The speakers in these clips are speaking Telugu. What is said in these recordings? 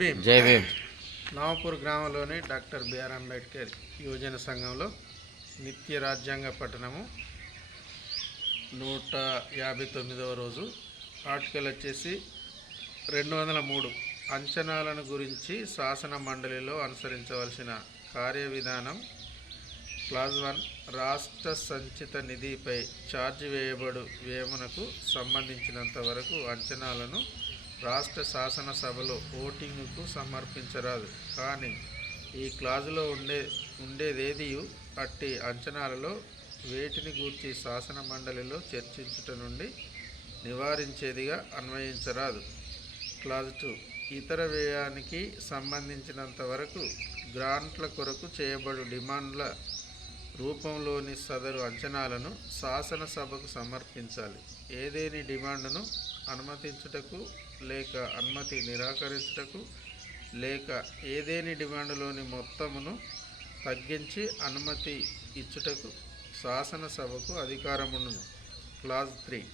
భీమ్ జై భీమ్. నవాపూర్ గ్రామంలోని డాక్టర్ బిఆర్ అంబేద్కర్ యువజన సంఘంలో నిత్య రాజ్యాంగ పఠనము 159వ రోజు. ఆర్టికల్ వచ్చేసి 203 అంచనాలను గురించి శాసన మండలిలో అనుసరించవలసిన కార్యవిధానం. క్లాజ్ 1 రాష్ట్ర సంచిత నిధిపై ఛార్జీ వేయబడు వ్యయమునకు సంబంధించినంత వరకు అంచనాలను రాష్ట్ర శాసనసభలో ఓటింగ్కు సమర్పించరాదు. కానీ ఈ క్లాజులో ఉండేదేదియు అట్టి అంచనాలలో వేటిని గూర్చి శాసన మండలిలో చర్చించుట నుండి నివారించేదిగా అన్వయించరాదు. క్లాజ్ 2 ఇతర వ్యయానికి సంబంధించినంత వరకు గ్రాంట్ల కొరకు చేయబడు డిమాండ్ల రూపంలోని సదరు అంచనాలను శాసనసభకు సమర్పించాలి. ఏదేని డిమాండ్ను అనుమతించుటకు లేక అనుమతి నిరాకరించుటకు లేక ఏదేని డిమాండ్లోని మొత్తమును తగ్గించి అనుమతి ఇచ్చుటకు శాసనసభకు అధికారముండును. క్లాజ్ 3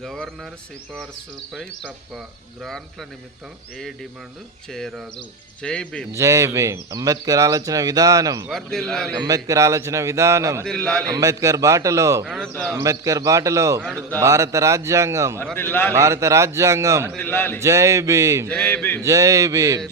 గవర్నర్ సిఫార్సుపై తప్ప గ్రాంట్ల నిమిత్తం ఏ డిమాండ్ చేయరాదు. జై భీమ్. జై భీమ్. అంబేద్కర్ ఆలోచన విధానం, అంబేద్కర్ ఆలోచన విధానం, అంబేద్కర్ బాటలో, అంబేద్కర్ బాటలో భారత రాజ్యాంగం, భారత రాజ్యాంగం. జై భీమ్. జై భీమ్.